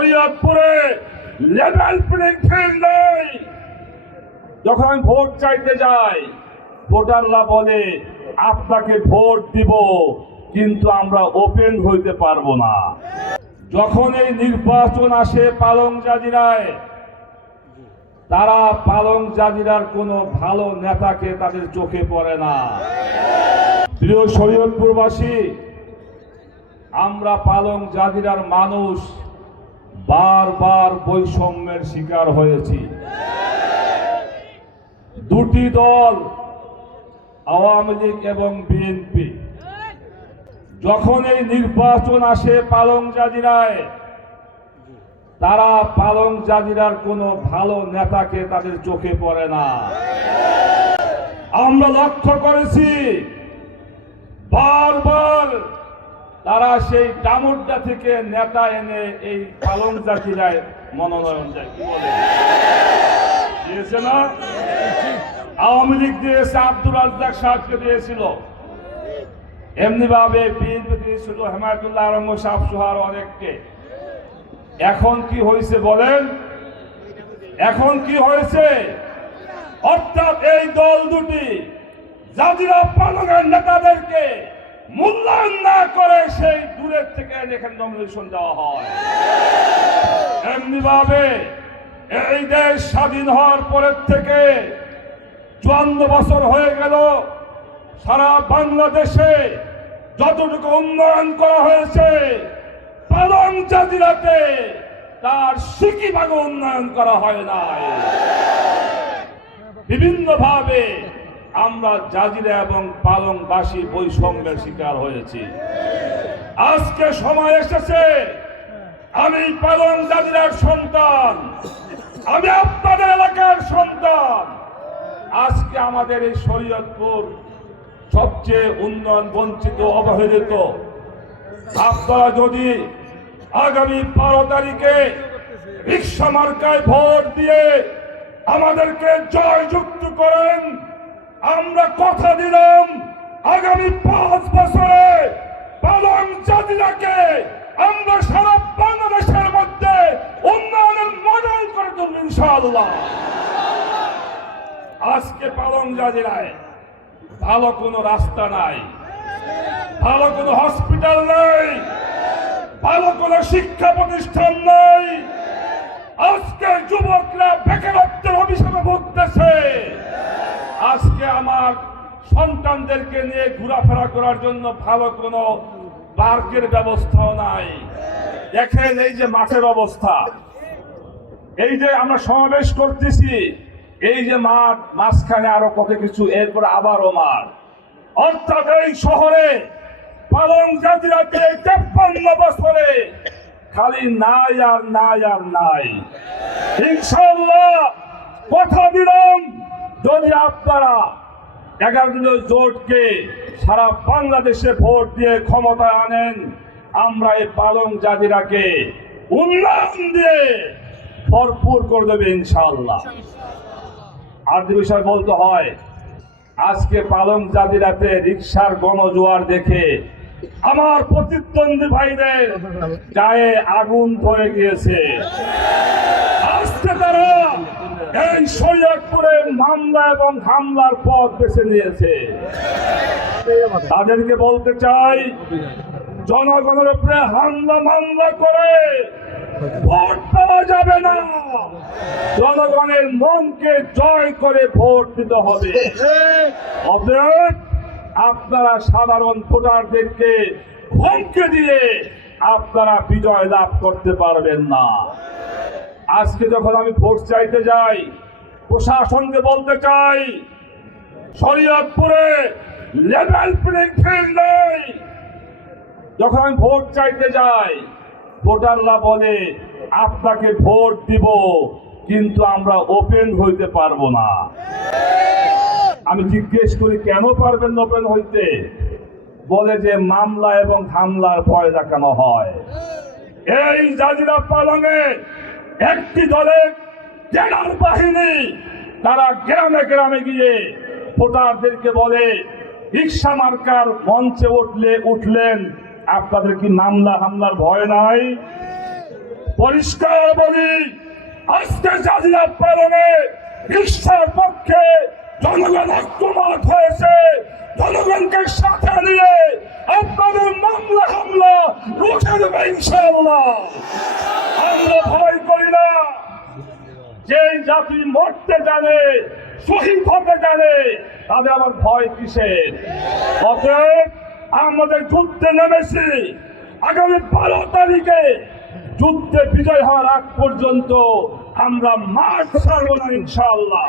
শরীয়তপুরে level playing field নেই। যখন আমি ভোট চাইতে যাই, ভোটাররা বলে, আপনাকে ভোট দিব, কিন্তু আমরা ওপেন হইতে পারব না। যখন এই নির্বাচন আসে পালং জাজিরায়, তারা পালং জাজিরার কোনো ভালো নেতাকে তাদের চোখে পড়ে না। প্রিয় শরীয়তপুরবাসী, আমরা পালং জাজিরার মানুষ বারবার বৈষম্যের শিকার হয়েছি। দুটি দল, আওয়ামী লীগ এবং বিএনপি। যখন এই নির্বাচন আসে পালং জাজিরায়, তারা পালং জাজিরার কোনো ভালো নেতাকে তাদের চোখে পড়ে না। আমরা লক্ষ্য করেছি, বারবার তারা সেই ডামুড্ডা থেকে নেতা এনে এই পালং জাজিরায় মনোনয়ন দেয়। দিয়েছে না? আওয়ামী লীগ দিয়েছে আব্দুল রাজ্জাক সাহেবকে দিয়েছিল। এমনি ভাবে বিএনপি দিয়েছিল হেমায়তুল্লাহ আলম সাহ সোহার অনেককে। এখন কি হয়েছে বলেন? এখন কি হয়েছে? অর্থাৎ এই দল দুটি জাজিরা পালনের নেতাদেরকে মূল্যায়ন না করে সেই দূরের থেকে এখানে নমিনেশন দেওয়া হয়। এমনি ভাবে এই দেশ স্বাধীন হওয়ার পরের থেকে চুয়ান্ন বছর হয়ে গেল, সারা বাংলাদেশে যতটুকু উন্নয়ন করা হয়েছে, পালং জাজিরাতে তার সিকিভাবে উন্নয়ন করা হয় নাই। বিভিন্ন ভাবে আমরা জাজিরা এবং পালংবাসী বৈষম্যের শিকার হয়েছি। আজকে সময় এসেছে। আমি পালন জাজিরার সন্তান। আমি আপনাদের এলাকার সন্তান। আজকে আমাদের এই শরীয়তপুর সবচেয়ে উন্নয়ন বঞ্চিত অবহেলিত। আপনারা যদি আগামী বারো তারিখে রিক্সা মার্কায় ভোট দিয়ে আমাদেরকে জয়যুক্ত করেন, আমরা কথা দিলাম, আগামী পাঁচ বছরে পালং জাতিরাকে আমরা সারা বাংলাদেশের মধ্যে উন্নয়নের মডেল করে তুলব, ইনশাআল্লাহ। আজকে পালং জাজিরায় ভালো কোনো রাস্তা নাই, ভালো কোনো হসপিটাল নেই, ভালো কোনো শিক্ষা প্রতিষ্ঠান নাই। আজকে যুবকরা বেকারত্বের অভিশাপে ভুগতেছে আজকে আমার সন্তানদেরকে নিয়ে ঘোরাফেরা করার জন্য ভালো কোনো পার্কের ব্যবস্থাও নাই। দেখেন এই যে মাঠের অবস্থা। এই যে আমরা সমাবেশ করতেছি, এই যে মাঠ, মাঝখানে আরও কত কিছু, এরপর আবারও মাঠ। অর্থাৎ এই শহরে পালং জাতিরাতে তেপ্পান্ন বছরে খালি নাই আর নাই আর নাই। ইনশাল্লাহ কথা দিলাম, যদি আপনারা এগারো জোটকে সারা বাংলাদেশে ভোট দিয়ে ক্ষমতায় আনেন। আমরা এই পালং জাতিরাকে উন্নয়ন দিয়ে ভরপুর করে দেবে ইনশাল্লাহ আর যে বিষয় বলতে হয়, আজকে পালং জাতিরাতে রিক্সার গণজোয়ার দেখে আমার প্রতিদ্বন্দ্বী ভাইদের গায়ে আগুন ধরে গিয়েছে। আজকে তারা এই শরীয়তপুরে মামলা এবং হামলার পথ বেছে নিয়েছে। তাদেরকে বলতে চাই, জনগণের উপরে হামলা মামলা করে ভোট পাওয়া যাবে না। জনগণের মনকে জয় করে ভোট দিতে হবে। আপনারা সাধারণ ভোটারদেরকে হুমকি দিয়ে আপনারা বিজয় লাভ করতে পারবেন না। আজকে যখন আমি ভোট চাইতে যাই, প্রশাসনকে বলতে চাই, শরীয়তপুরে লেভেল প্লেইং ফিল্ড নেই। যখন আমি ভোট চাইতে যাই, ভোটাররা বলে, আপনাকে ভোট দিব, কিন্তু আমরা ওপেন হইতে পারব না। আমি জিজ্ঞেস করি, কেন পারবেন ওপেন হইতে? বলে যে, মামলা এবং হামলার ভয় দেখানো হয়? এই জাজিরা পালঙে একটি দলের জেনার বাহিনী তারা গ্রামে গ্রামে গিয়ে ভোটারদেরকে বলে রিক্সা মার্কার মঞ্চে উঠলে, উঠলেন। আপনাদের কি মামলা হামলার ভয় নাই? পরিষ্কার বলি, আজকে জাজিরা পালনে বিশ্বের পক্ষে জনগণ ঐক্যমত হয়েছে। জনগণকে সাথে নিয়ে আপনাদের মামলা হামলা রুখে দেবে ইনশাআল্লাহ আমরা ভয় করি না যে জাতি মরতে জানে, শহীদ হতে জানে তাদের আমার ভয় কিসের? অতএব আমাদের যুদ্ধে নেমেছি। আগামী বারো তারিখে যুদ্ধে বিজয় হওয়ার আগ পর্যন্ত আমরা মাঠ ছাড়ব না ইনশাআল্লাহ।